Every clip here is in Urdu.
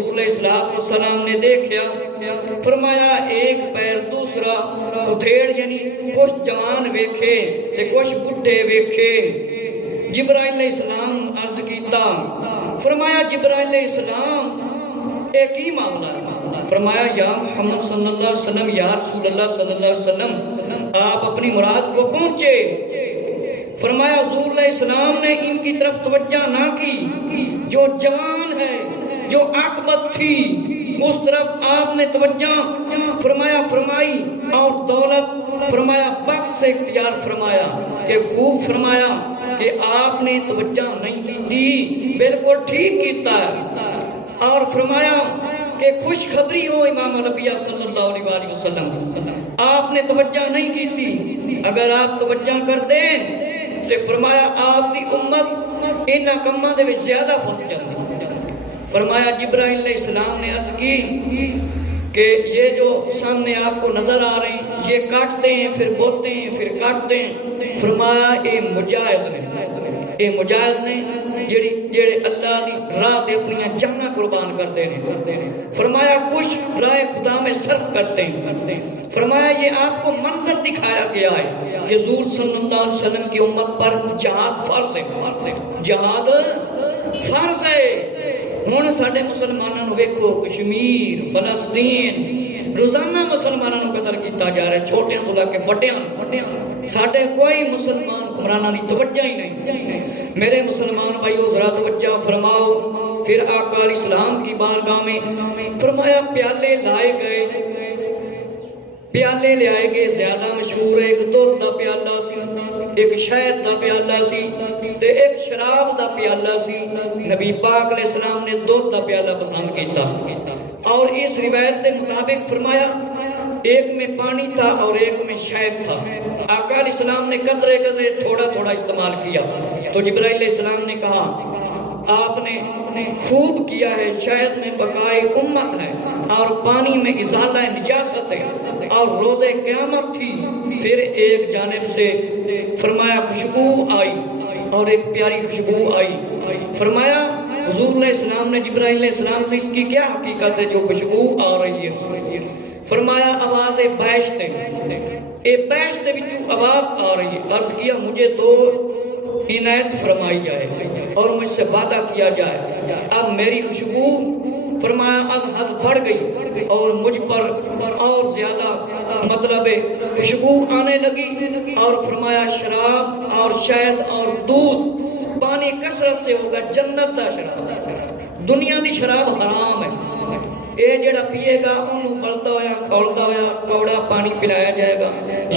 حضور علیہ السلام نے دیکھا، فرمایا ایک پیر دوسرا اتھیڑ، یعنی کچھ جوان ویکھے تے کچھ بڈھے ویکھے۔ جبرائیل علیہ السلام عرض کیتا، فرمایا جبرائیل علیہ السلام ایک ہی معاملہ ہے؟ فرمایا یا محمد صلی اللہ علیہ وسلم، یا رسول اللہ صلی اللہ علیہ وسلم، آپ اپنی مراد کو پہنچے۔ فرمایا حضور علیہ السلام نے ان کی طرف توجہ نہ کی، جو جوان ہے، جو عاقبت تھی اس طرف آپ نے توجہ فرمائی، اور دولت فرمایا وقت سے اختیار فرمایا کہ خوب فرمایا کہ آپ نے توجہ نہیں کی تھی، بالکل ٹھیک کیتا ہے۔ اور فرمایا کہ خوشخبری ہو امام الانبیاء صلی اللہ علیہ وسلم، آپ نے توجہ نہیں کی تھی، اگر آپ توجہ کر دیں تو فرمایا آپ کی امت ان کماں دے وچ زیادہ پھنس جاتی۔ فرمایا جبرائیل علیہ السلام نے عرض کی کہ یہ جو سامنے آپ کو نظر آ رہے ہیں، یہ کاٹتے ہیں پھر بوتے ہیں پھر کاٹتے ہیں۔ فرمایا اے مجاہد نے جڑے اللہ دی راہ تے اپنی جاناں قربان کرتے ہیں۔ فرمایا کچھ راہ خدا میں صرف کرتے ہیں۔ فرمایا یہ آپ کو منظر دکھایا گیا ہے کہ حضور صلی اللہ علیہ وسلم کی امت پر جہاد فرض ہے، جہاد فرض ہے۔ ہن ساڈے مسلماناں نوں ویکھو، کشمیر، فلسطین، روزانہ مسلماناں نوں قتل کیتا جا رہا ہے، چھوٹیاں تو لے کے بڑیاں۔ ساڈے کوئی مسلمان حکمراناں دی توجہ ہی نہیں۔ میرے مسلمان بھائیو ذرا توجہ فرماؤ۔ پھر آقا علیہ السلام کی بارگاہ میں فرمایا پیالے لائے گئے، پیالے لے آئے گئے، زیادہ مشہور ایک دودھ دا پیالہ سی، ایک شہد دا پیالہ سی تے ایک شراب دا پیالہ سی۔ نبی پاک علیہ السلام نے دودھ دا پیالہ پسند کیتا، اور اس روایت کے مطابق فرمایا ایک میں پانی تھا اور ایک میں شہد تھا۔ آقا علیہ السلام نے قطرے قطرے تھوڑا تھوڑا استعمال کیا تو جبرائیل علیہ السلام نے کہا آپ نے خوب کیا ہے، شہد میں بقائے امت ہے اور پانی میں ازالہ نجاست ہے، اور روز قیامت تھی۔ پھر ایک جانب سے فرمایا خوشبو آئی اور ایک پیاری خوشبو آئی۔ فرمایا حضور علیہ السلام نے جبرائیل علیہ السلام سے اس کی کیا حقیقت ہے جو خوشبو آ رہی ہے؟ فرمایا آواز بیشت ہے، اے بیشت وچوں آواز آ رہی ہے۔ عرض کیا مجھے تو عنایت فرمائی جائے اور مجھ سے وعدہ کیا جائے۔ اب میری خوشبو فرمایا از حد بڑھ گئی اور مجھ پر اور زیادہ مطلب خوشبو آنے لگی، اور فرمایا شراب اور شہد اور دودھ پانی کثرت سے ہوگا، جنت دا شراب، دنیا دی شراب حرام ہے۔ اے جڑا پیے گا انہوں بلتا ہویا کھولتا ہویا کوڑا پانی پلایا جائے گا،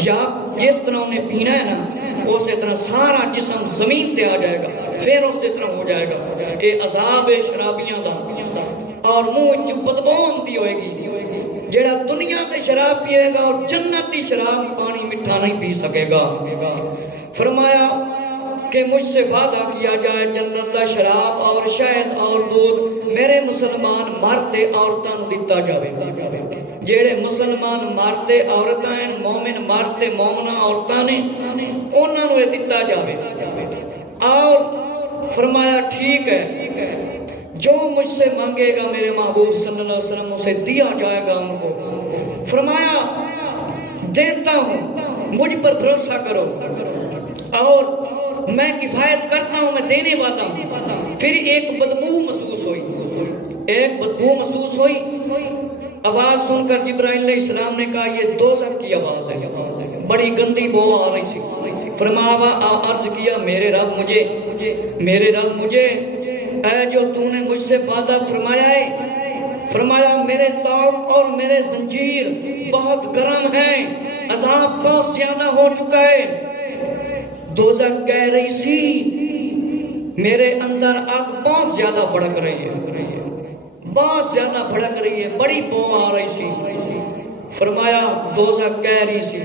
یا جس طرح انہیں پینا ہے نا اسی طرح سارا جسم زمین تے آ جائے گا، پھر اسی طرح ہو جائے گا۔ اے عذاب شرابیاں دا، اور منہ چ بدبو آتی ہوئے گی۔ جڑا دنیا تے شراب پیے گا اور جنت دی شراب پانی میٹھا نہیں پی سکے گا۔ فرمایا کہ مجھ سے وعدہ کیا جائے جنت دا شراب اور شہد اور دودھ میرے مسلمان مارتے عورتاں نوں دتا جاوے۔ جڑے مسلمان مارتے عورتاں ہیں، مومن مارتے مومنہ عورتاں نے، انہاں نوں دتا جاوے۔ اور فرمایا ٹھیک ہے، جو مجھ سے مانگے گا میرے محبوب صلی اللہ علیہ وسلم اسے دیا جائے گا ان کو۔ فرمایا دیتا ہوں، مجھ پر بھروسہ کرو، اور میں کفایت کرتا ہوں، میں دینے والا ہوں۔ پھر ایک بدبو محسوس ہوئی، ایک بدبو محسوس ہوئی۔ آواز سن کر جبرائیل علیہ السلام نے کہا یہ دوزخ کی آواز ہے، بڑی گندی بو آ رہی سی۔ فرمایا عرض کیا میرے رب مجھے اے جو تو نے مجھ سے وعدہ فرمایا ہے، فرمایا میرے طوق اور میرے زنجیر بہت گرم ہیں، عذاب بہت زیادہ ہو چکا ہے۔ دوزخ کہہ رہی سی میرے اندر آگ بہت زیادہ بھڑک رہی ہے، بہت زیادہ بھڑک رہی ہے، بڑی بو آ رہی سی۔ فرمایا دوزخ کہہ رہی سی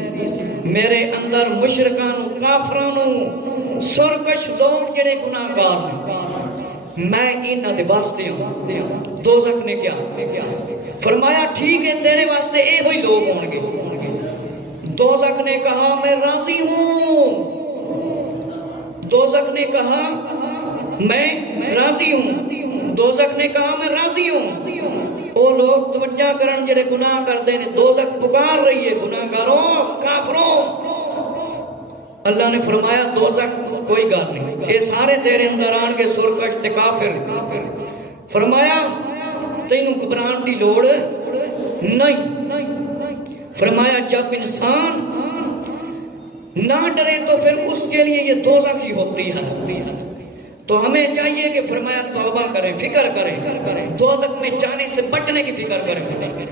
میرے اندر مشرکانوں کافرانوں سرکش لوگ جڑے گناہگار ہیں میں انہاں دے واسطے ہوں۔ دوزخ نے کیا فرمایا ٹھیک ہے تیرے واسطے اے ہوئی لوگ ہوں گے۔ دوزخ نے کہا میں راضی ہوں، دوزخ نے کہا میں راضی ہوں، دوزخ نے کہا میں راضی ہوں۔ توجہ کرن جڑے گناہ کردے نے، دوزخ پکار رہی ہے گناہگاروں کافروں۔ اللہ نے فرمایا دوزخ کوئی گل نہیں، یہ سارے تیرے اندر آن کے سرکش تے کافر۔ فرمایا تینوں گھبران دی لوڑ نہیں۔ فرمایا جب انسان نہ ڈرے تو پھر اس کے لیے یہ دوزخ ہی ہوتی ہے۔ تو ہمیں چاہیے کہ فرمایا توبہ کریں، فکر کریں، دوزخ میں جانے سے بچنے کی فکر کریں۔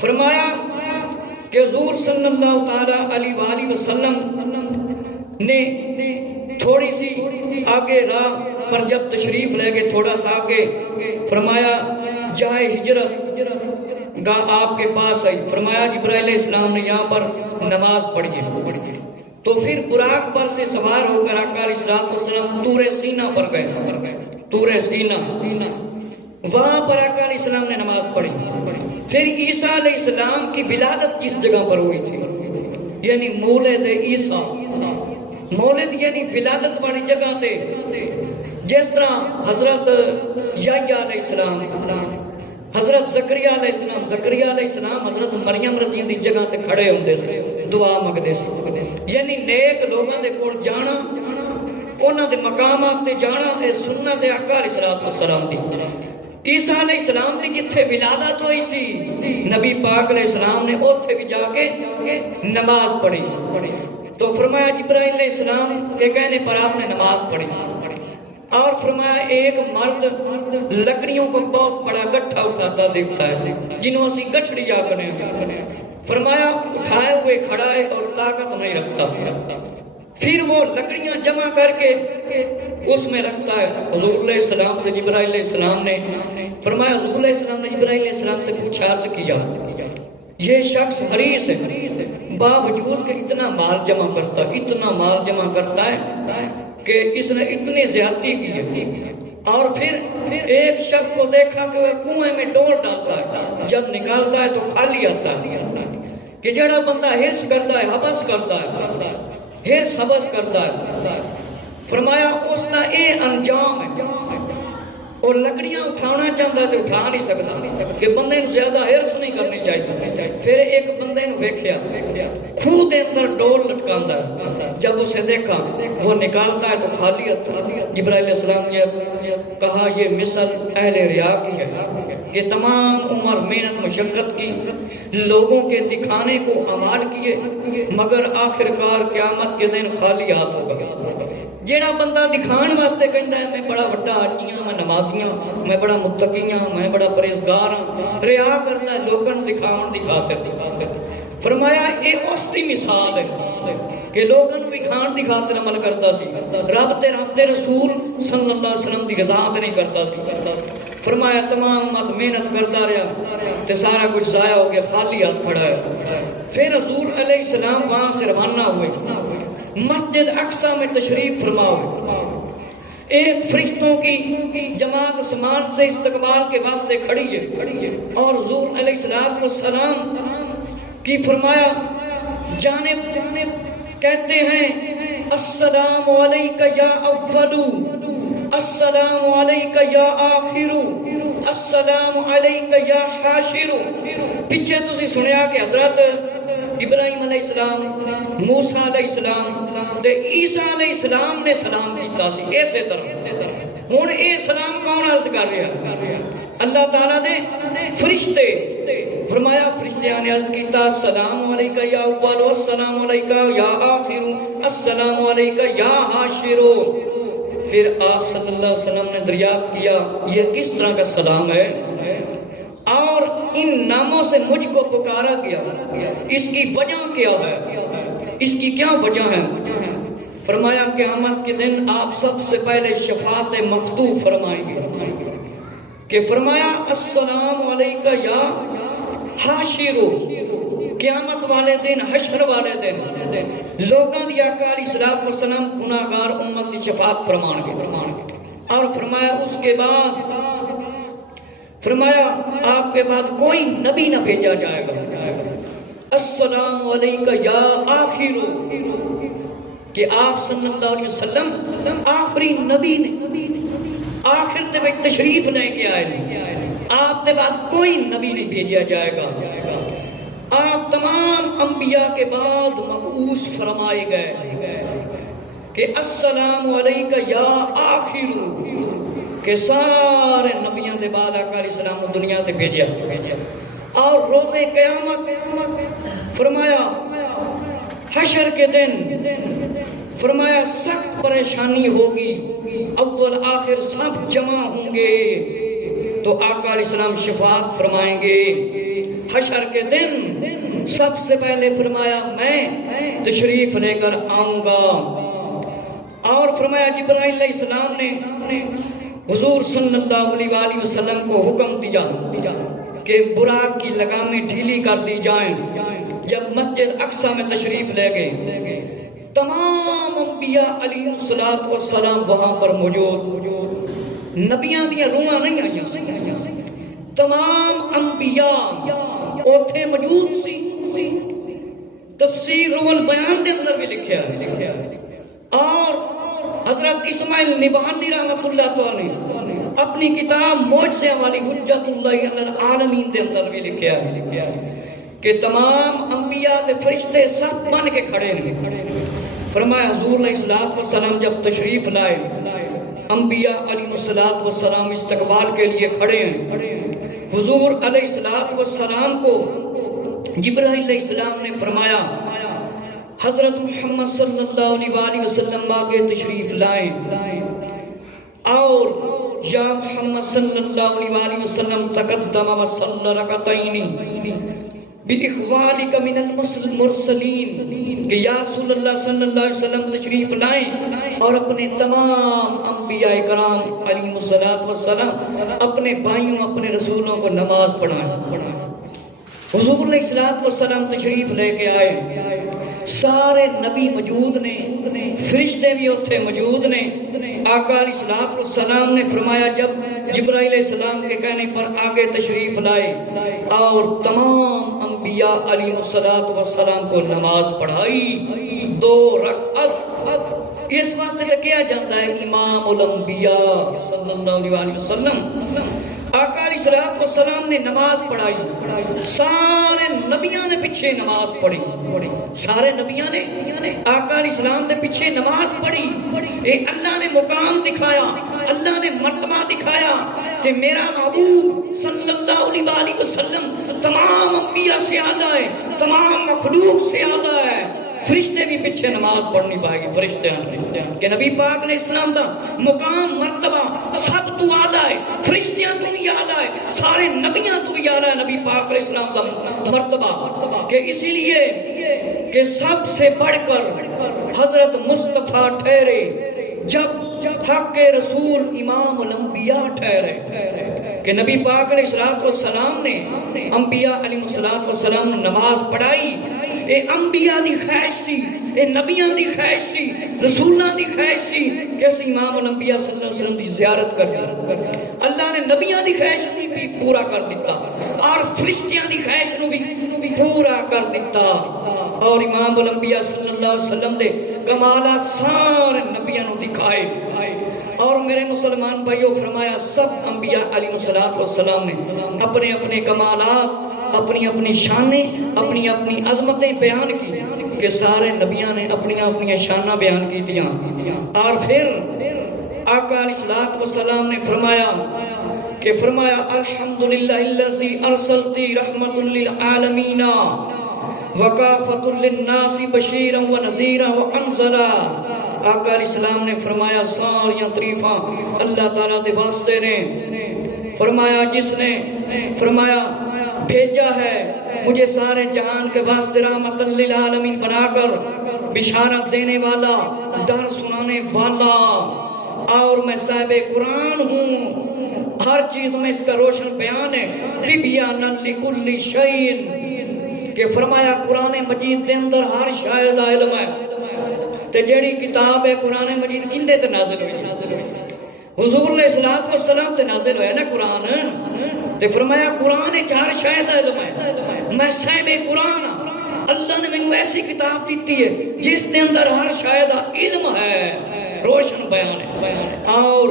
فرمایا کہ حضور صلی اللہ تعالی علیہ وآلہ وسلم نے تھوڑی سی آگے راہ پر جب تشریف لے گئے، تھوڑا سا آگے، فرمایا جائے ہجرت گاہ آپ کے پاس آئی۔ فرمایا جبرائیل علیہ السلام نے یہاں پر نماز پڑھی، تو پھر براق پر سے سوار ہو کر آقا علیہ السلام طور سینہ پر گئے، طور سینہ، وہاں پر آقا علیہ السلام نے نماز پڑھی۔ پھر عیسیٰ علیہ السلام کی ولادت کس جگہ پر ہوئی تھی؟ یعنی مولد عیسیٰ، مولد یعنی ولادت والی جگہ تے، جس طرح حضرت یحییٰ علیہ السلام، حضرت زکریا علیہ السلام، زکریا علیہ السلام حضرت مریم رضی اللہ دی جگہ تے کھڑے ہوندے سے دعا منگدے سے، یعنی نیک لوگاں دے کول جانا، انہاں دے مقامات تے جانا، اے سنت آقا علیہ السلام دی۔ عیسیٰ علیہ السلام دی جتھے ولادت ہوئی سی، نبی پاک علیہ السلام نے اوتھے بھی جا کے نماز پڑھی۔ تو فرمایا جبرائیل علیہ السلام کے کہنے پر آپ نے نماز پڑھی، اور فرمایا ایک مرد لکڑیوں کو بہت بڑا گٹھا اٹھاتا دیکھتا ہے، جنہوں اسی گٹھڑی آکھنے ہیں۔ فرمایا اٹھائے ہوئے کھڑا ہے اور طاقت نہیں رکھتا، پھر وہ لکڑیاں جمع کر کے اس میں رکھتا ہے۔ حضور علیہ السلام سے جبرائیل علیہ السلام نے فرمایا، حضور علیہ السلام نے جبرائیل علیہ السلام سے پوچھا، عرض کیا یہ شخص حریص ہے، باوجود کہ اتنا مال جمع کرتا، اتنا مال جمع کرتا ہے کہ اس نے اتنی زیادتی کی ہے، اور پھر ایک شخص کو دیکھا کہ وہ کنویں میں ڈول ڈالتا ہے، جب نکالتا ہے تو خالی آتا ہے، کہ جڑا بندہ حرص کرتا ہے، حبس کرتا ہے، حرص حبس کرتا ہے، فرمایا اس کا اے انجام ہے، اور لکڑیاں اٹھانا چاہتا ہے تو اٹھا نہیں سکتا، کہ بندے نے زیادہ حرص نہیں کرنی چاہیے۔ پھر ایک بندے نے ویکھیا خود دے اندر ڈول لٹکاندا ہے، جب اسے دیکھا وہ نکالتا ہے تو خالی ہاتھ۔ جبرائیل علیہ السلام نے کہا یہ مثل اہل ریا کی ہے، کہ تمام عمر محنت مشقت کی، لوگوں کے دکھانے کو اعمال کیے، مگر آخرکار قیامت کے دن خالی ہاتھ ہوگا۔ جیڑا بندہ دکھان واسطے کہندا ہے میں بڑا وڈا حاجی ہاں، میں نمازی ہاں، میں بڑا متقی ہاں، میں بڑا پرہیزگار ہاں، ریا کرتا ہے لوگوں کو دکھاون دی خاطر۔ فرمایا اے اس دی مثال ہے کہ لوگوں کو دکھان دی خاطر عمل کرتا سی، رب تے رسول صلی اللہ علیہ وسلم دی اطاعت نہیں کرتا سی۔ فرمایا تمام امت محنت کرتا رہا تے سارا کچھ ضائع ہو گیا، خالی ہاتھ کھڑا ہے۔ پھر حضور علیہ السلام وہاں سے روانہ ہوئے، مسجد اقصیٰ میں تشریف فرما ہوئے، ایک فرشتوں کی جماعت آسمان سے استقبال کے واسطے کھڑی ہے، اور حضور علیہ السلام کی فرمایا جانب کہتے ہیں السلام علیکہ یا اولو، السلام علیکہ یا آخرو، السلام علیکہ یا حاشرو۔ پیچھے تسی سنیا کہ حضرت ابراہیم علیہ السلام، موسیٰ علیہ السلام تے عیسیٰ علیہ السلام نے سلام کیتا سی ایسے طرح۔ ہن اے سلام کون عرض کر رہا؟ اللہ تعالیٰ دے فرشتے۔ فرمایا فرشتیاں نے عرض کیتا السلام علیکہ یا اول، السلام علیکہ یا آخر، السلام علیکہ یا حاشر۔ پھر آپ صلی اللہ علیہ وسلم نے دریافت کیا یہ کس طرح کا سلام ہے، اور ان ناموں سے مجھ کو پکارا گیا، اس کی وجہ کیا ہے، اس کی کیا وجہ ہے؟ فرمایا قیامت کے دن آپ سب سے پہلے شفاعت مفتوح فرمائیں گے، کہ فرمایا السلام علیکہ یا حاشرو، قیامت والے دن، حشر والے دن لوگاں دی آقا علیہ السلام گناہگار امت دی شفاعت فرمان گے، اور فرمایا اس کے بعد فرمایا آپ کے بعد کوئی نبی نہ بھیجا جائے گا، السلام علیکہ یا آخرو، کہ آپ صلی اللہ علیہ وسلم آخری نبی نے، آخر دے وچ تشریف لے کے آئے، آپ کے بعد کوئی نبی نہیں بھیجا جائے گا، آپ تمام انبیاء کے بعد مبعوث فرمائے گئے کہ السلام علیکہ یا آخر، کہ سارے نبیوں کے بعد آقا علیہ السلام دنیا تے بھیجا، اور روز قیامت فرمایا حشر کے دن فرمایا سخت پریشانی ہوگی، اول آخر سب جمع ہوں گے، تو آقا علیہ السلام شفاعت فرمائیں گے حشر کے دن۔ سب سے پہلے فرمایا میں تشریف لے کر آؤں گا، اور فرمایا جبرائیل علیہ السلام نے حضور صلی اللہ علیہ وآلہ وسلم کو حکم دیا کہ براق کی لگامیں ڈھیلی کر دی جائیں۔ جب مسجد اقصی میں تشریف لے گئے، تمام انبیاء علیہ السلام وہاں پر موجود، نبیاں دیا روحاں نہیں آئیاں، تمام انبیاء اوتھے موجود سی۔ تفسیر روح البیان دے اندر بھی لکھیا ہے، اور حضرت اسماعیل نبہانی رحمت اللہ تعالی اپنی کتاب معجزے والی حجت اللہ علی العالمین دے اندر بھی لکھیا ہے کہ تمام انبیاء تے فرشتے سب بن کے کھڑے ہیں۔ فرمایا حضور علیہ السلام جب تشریف لائے، انبیاء علیہ السلام استقبال کے لیے کھڑے ہیں۔ حضور علیہ السلام کو جبرائیل علیہ السلام نے فرمایا حضرت محمد صلی اللہ علیہ وآلہ وسلم آگے تشریف لائیں، اور یا محمد صلی اللہ علیہ وآلہ وسلم تقدم وصلی رکعتین بِإِخْوَالِكَ مِنَ الْمُرْسَلِينَ، کہ یا رسول اللہ صلی اللہ علیہ وسلم تشریف لائیں اور اپنے تمام انبیاء کرام علیہ السلام اپنے بھائیوں اپنے رسولوں کو نماز پڑھائیں۔ حضور علیہ السلام تشریف لے کے آئے، سارے نبی موجود نے، فرشتے بھی اتھے موجود نے۔ آقا علیہ السلام نے فرمایا جب جبرائیل علیہ السلام کے کہنے پر آگے تشریف لائے اور تمام انبیاء علیہ السلام کو نماز پڑھائی 2 رکعت۔ اس واسطے کہ کیا جاتا ہے امام الانبیاء صلی اللہ علیہ وسلم۔ آقا علیہ السلام نے نماز پڑھائی، سارے نبیوں نے پیچھے نماز پڑھی، سارے نبیوں نے آقا علیہ السلام نے پیچھے نماز پڑھی۔ اے اللہ نے مقام دکھایا، اللہ نے مرتبہ دکھایا کہ میرا معبود صلی اللہ علیہ وسلم تمام انبیاء سے اعلیٰ ہے، تمام مخلوق سے اعلیٰ ہے۔ فرشتے بھی پیچھے نماز پڑھنی پائے گی، فرشتے کہ نبی پاک علیہ السلام دا مقام مرتبہ سب تو اعلیٰ ہے، فرشتیاں تو بھی اعلیٰ ہے، سارے نبیاں تو بھی اعلیٰ ہے نبی پاک علیہ السلام دا مرتبہ، کہ اسی لیے کہ سب سے بڑھ کر حضرت مصطفیٰ ٹھہرے جب حق رسول امام الانبیاء ٹھہرے، کہ نبی پاک علیہ السلام نے انبیاء علیہ السلام نے نماز پڑھائی۔ اے انبیاء دی خواہش سی، اے نبیاں دی خواہش سی، رسولاں دی خواہش سی کہ اس امام الانبیاء صلی اللہ علیہ وسلم دی زیارت کر دی۔ اللہ نے نبیاں دی خواہش بھی پورا کر دیتا اور فرشتیاں دی خواہش نو بھی پورا کر دیتا، اور امام الانبیاء صلی اللہ علیہ وسلم دے کمالات سارے نبیاں نو دکھائے۔ اور میرے مسلمان بھائیو فرمایا سب انبیاء علیہ السلام نے اپنے اپنے کمالات، اپنی اپنی شانیں، اپنی اپنی عظمتیں بیان کی، کہ سارے نبیاں نے اپنی اپنی شانہ بیان کی دیا۔ اور پھر آقا علیہ السلام نے فرمایا کہ الحمدللہ الذی ارسلتی رحمت للعالمین وکافۃ للناس بشیرا ونذیرا وانذرا۔ آقا علیہ السلام نے فرمایا ساریاں تعریفاں اللہ تعالیٰ دے واسطے نے، فرمایا جس نے فرمایا بھیجا ہے مجھے سارے جہان کے واسطے رحمت للعالمین بنا کر، بشارت دینے والا، ڈر سنانے والا، اور میں صاحب قرآن ہوں، ہر چیز میں اس کا روشن بیان ہے، تبیانا لکل شیء، کہ فرمایا قرآن مجید دے اندر ہر شے دا علم ہے۔ تے جیڑی کتاب ہے قرآن مجید کندے تے نازل ہوئی؟ حضور علیہ السلام تے نازل ہویا نا قرآن، تے فرمایا قرآن ہر شے دا علم ہے، میں صاحب قرآن ہاں، اللہ نے میں ایسی کتاب دیتی ہے جس دے اندر ہر شے دا علم ہے، روشن بیان ہے۔ اور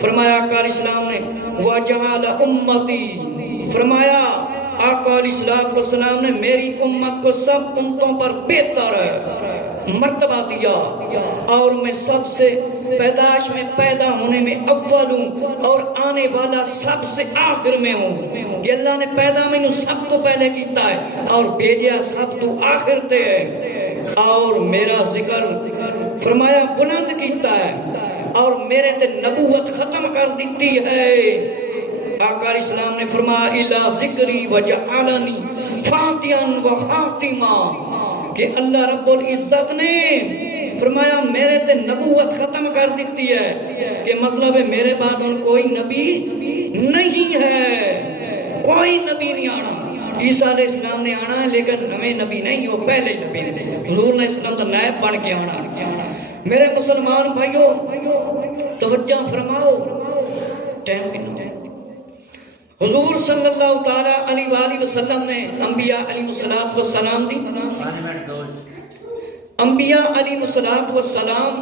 فرمایا آقا علیہ السلام نے وَجَعَلَ أُمَّتِي، فرمایا آقا علیہ السلام نے میری امت کو سب امتوں پر بہتر مرتبہ دیا، اور میں سب سے پیدائش میں پیدا ہونے میں اول ہوں اور آنے والا سب سے آخر میں ہوں کہ اللہ نے پیدا میں سب تو پہلے کیتا ہے اور بھیجا سب تو آخر تے ہے، اور میرا ذکر فرمایا بلند کیتا ہے اور میرے تے نبوت ختم کر دیتی ہے۔ آقا علیہ السلام نے فرمایا اِلَى ذِكْرِي وَجَعَلَنِي فَاتِحًا وَخَاتِمًا، کہ اللہ رب العزت نے فرمایا میرے تے نبوت ختم کر دیتی ہے، کہ مطلب ہے میرے بعد ان کوئی نبی نہیں ہے، کوئی نبی نہیں آنا۔ عیسیٰ علیہ السلام نے آنا ہے لیکن نئے نبی نہیں، وہ پہلے نبی نے، حضور علیہ السلام تو نائب بن کے آنا۔ میرے مسلمان بھائیوں توجہ فرماؤ، ٹائم کتنا؟ حضور صلی اللہ تعالیٰ علیہ وآلہ وسلم نے انبیاء علیہ السلام دی، انبیاء علیہ السلام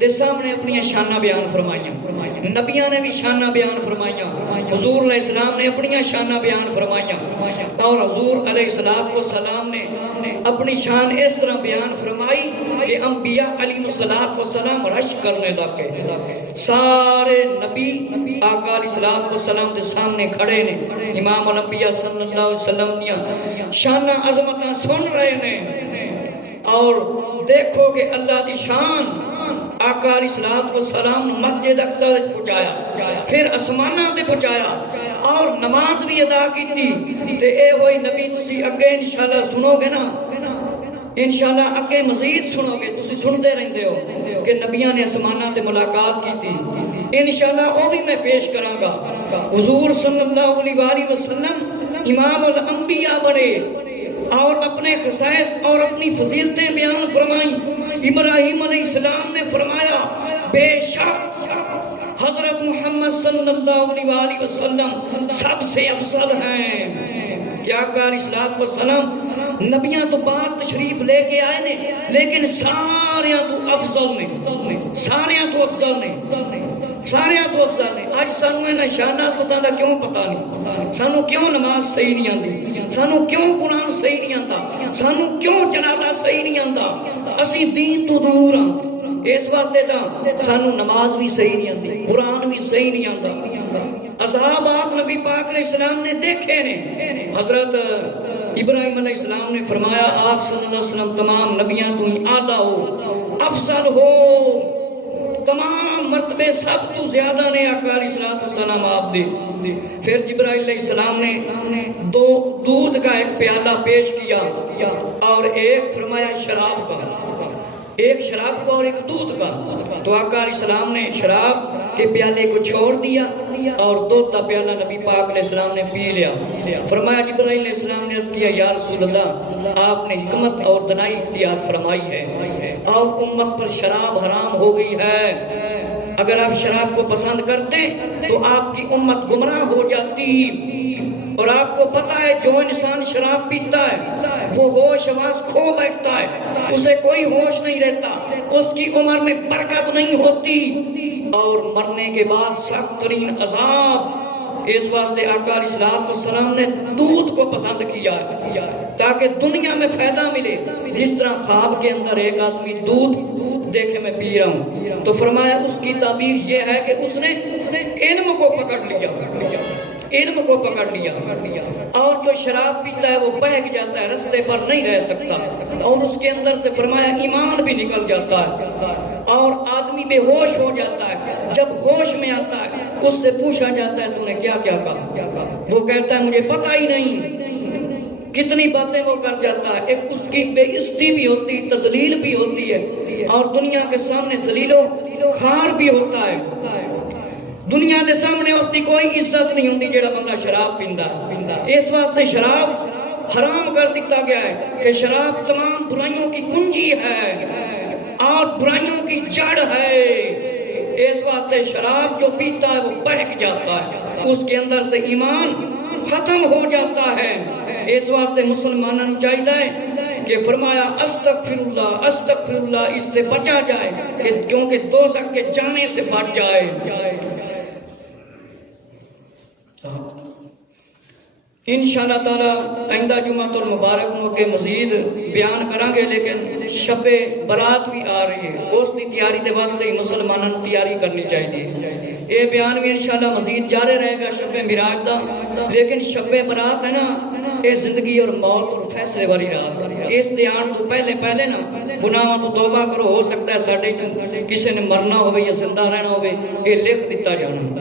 دے سامنے اپنی شانہ بیان فرمائیاں، نبیاں نے بھی شانہ بیان فرمائیاں، حضور علیہ السلام نے اپنی شانہ بیان فرمائیاں، اور حضور علیہ السلام نے اپنی شان اس طرح بیان فرمائی کہ انبیاء علیہ السلام رش کرنے لگے، سارے نبی آقا علیہ السلام دے سامنے کھڑے نے، امام الانبیاء صلی اللہ علیہ وسلم دیا شانہ عظمتاں سن رہے نے، اور دیکھو کہ اللہ دی شان آقا علیہ السلام مسجد اقصی پہنچایا، پھر آسماناں تے پہنچایا اور نماز بھی ادا کی تے اے ہوئی نبی تسی اگے انشاءاللہ سنو گے نا، انشاءاللہ اگے مزید سنو گے، تسی سندے رہندے ہو کہ نبیاں نے آسماناں تے ملاقات کی تھی، انشاءاللہ وہ بھی میں پیش کراں گا۔ حضور صلی اللہ علیہ وآلہ وسلم امام الانبیاء بنے اور اپنے خصائص اور اپنی فضیلتیں بیان فرمائیں۔ ابراہیم علیہ السلام نے فرمایا بے شک حضرت محمد صلی اللہ علیہ وآلہ وسلم سب سے افضل ہیں، کیا آقا علیہ السلام نبیاں تو بعد تشریف لے کے آئے نے لیکن ساریاں تو افضل نے، ساریاں تو افضل نے، ساریاں تو افضل نے۔ آج سانو انہاں شانات پتہ دا کیوں پتہ نہیں، سانو کیوں نماز صحیح نہیں آندی، سانو کیوں قرآن صحیح نہیں آندا، سانو کیوں جنازہ صحیح نہیں آندا، اسی دین تو دور ہاں، اس واسطے تا سانو نماز بھی صحیح نہیں آندی، قرآن بھی صحیح نہیں آندا۔ اصحاب آپ نبی پاک علیہ السلام نے دیکھے نے، حضرت ابراہیم علیہ السلام نے فرمایا آپ صلی اللہ علیہ وسلم تمام نبیاں تو ہی اعلیٰ ہو، افضل ہو، تمام مرتبے سب تو زیادہ نے آقا علیہ السلام آپ دے۔ پھر جبرائیل علیہ السلام نے دو دودھ کا ایک پیالہ پیش کیا اور ایک فرمایا شراب کا، ایک شراب کا اور ایک دودھ کا، تو آقا علیہ السلام نے شراب کے پیالے کو چھوڑ دیا اور دودھ کا پیالہ نبی پاک علیہ السلام نے پی لیا۔ فرمایا جبرائیل علیہ السلام نے عرض کیا یا رسول اللہ آپ نے حکمت اور دنائی اختیار فرمائی ہے اور امت پر شراب حرام ہو گئی ہے، اگر آپ شراب کو پسند کرتے تو آپ کی امت گمراہ ہو جاتی، اور آپ کو پتا ہے جو انسان شراب پیتا ہے وہ ہوش آواز کھو بیٹھتا ہے، اسے کوئی ہوش نہیں رہتا، اس کی عمر میں برکت نہیں ہوتی اور مرنے کے بعد سخت ترین عذاب۔ اس واسطے آقا علیہ السلام نے دودھ کو پسند کیا تاکہ دنیا میں فائدہ ملے، جس طرح خواب کے اندر ایک آدمی دودھ دیکھے میں پی رہا ہوں، تو فرمایا اس کی تعبیر یہ ہے کہ اس نے علم کو پکڑ لیا، علم کو پکڑ لیا، اور جو شراب پیتا ہے وہ بہک جاتا ہے، رستے پر نہیں رہ سکتا، اور اس کے اندر سے فرمایا ایمان بھی نکل جاتا ہے اور آدمی بے ہوش ہو جاتا ہے۔ جب ہوش میں آتا ہے اس سے پوچھا جاتا ہے تو نے کیا کیا کہا، وہ کہتا ہے مجھے پتہ ہی نہیں، کتنی باتیں وہ کر جاتا ہے، ایک اس کی بے عزتی بھی ہوتی، تذلیل بھی ہوتی ہے، اور دنیا کے سامنے ذلیل و خوار بھی ہوتا ہے، دنیا کے سامنے اس کی کوئی عزت نہیں ہوتی جڑا بندہ شراب پیندا ہے۔ اس واسطے شراب حرام کر دیتا گیا ہے کہ شراب تمام برائیوں کی کنجی ہے اور برائیوں کی جڑ ہے، اس واسطے شراب جو پیتا ہے وہ بہک جاتا ہے، اس کے اندر سے ایمان ختم ہو جاتا ہے۔ اس واسطے مسلمانوں چاہیے کہ کہ فرمایا استغفر اللہ، اس سے بچا جائے کیونکہ دوزخ کے جانے سے بچ جائے۔ انشاءاللہ تعالی آئندہ جمعہ المبارک نو کے مزید بیان کریں گے، لیکن شب برات بھی آ رہی ہے، اس کی تیاری دے واسطے ہی مسلمانوں نے تیاری کرنی چاہیے۔ یہ بیان بھی انشاءاللہ مزید جاری رہے گا شب معراج دا، لیکن شب برات ہے نا، یہ زندگی اور موت اور فیصلے والی رات ہے۔ اس دے آن تو پہلے نا گناہوں تو توبہ کرو، ہو سکتا ہے ساڈے چوں کسی نے مرنا ہوئے یا زندہ رہنا ہوئے، یہ لکھ دیتا جانا۔